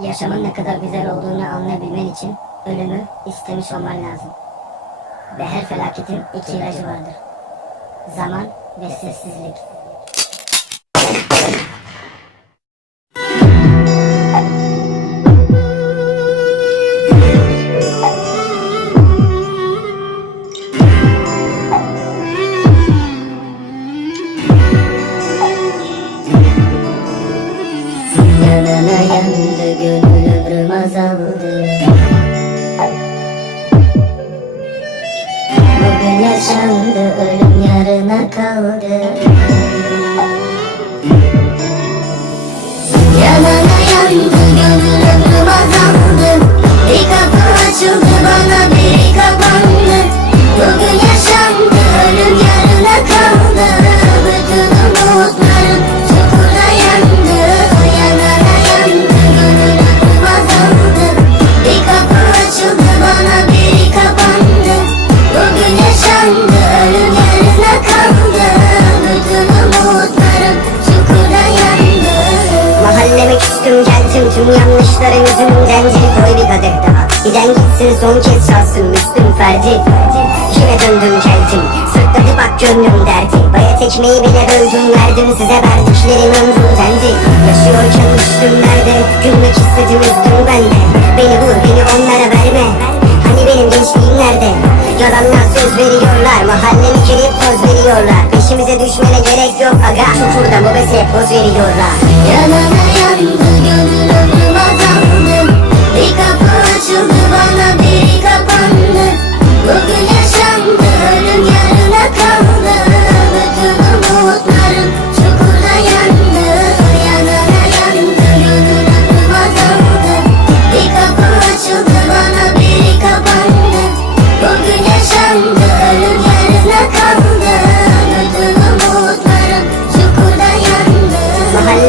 Yaşamın ne kadar güzel olduğunu anlayabilmen için ölümü istemiş olman lazım. Ve her felaketin iki ilacı vardır. Zaman ve sessizlik. കണ്ട് ഒഴിഞ്ഞറുന്ന കൗത് Küstüm geldim tüm yanlışların yüzünden Koy bir kadeh daha. Giden gitsin son kez çalsın Müslüm Ferdi. Kime döndüm geldim. Sırtladı bak gönlüm derdi. Bayat ekmeği bile böldüm verdim size verdiklerim ömrüm dendi. Yaşıyorken düştüm nerede? Gülmek istedim üzdüm ben Beni vur beni onlara verme. Hani benim gençliğim nerede? Yalanlar söz veriyorlar Mahallemi kirip toz veriyorlar. Peşimize düşmene gerek yok aga. Çukurda mobese poz veriyorlar. Yanana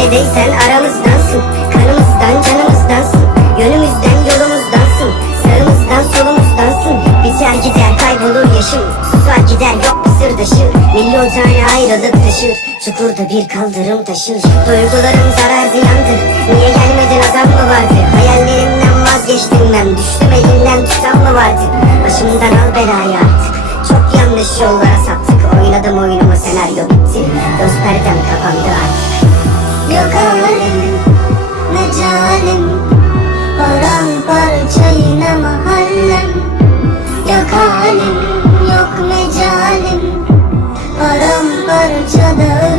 Mahalledeysen aramızdansın. Kanımızdan canımızdansın. Yönümüzden yolumuzdansın. Sağımızdan solumuzdansın. Biter gider kaybolur yaşım Susar gider yok bir sırdaşı Milyon tane ayrılık taşır. Çukurda bir kaldırım taşır. Duygularım zarar ziyandır. Niye gelmedin adam mı vardı? Hayallerimden vazgeçtim ben. Düştüm elinden tutan mı vardı? Başımdan al belayı artık. Çok yanlış yollara saptık halim,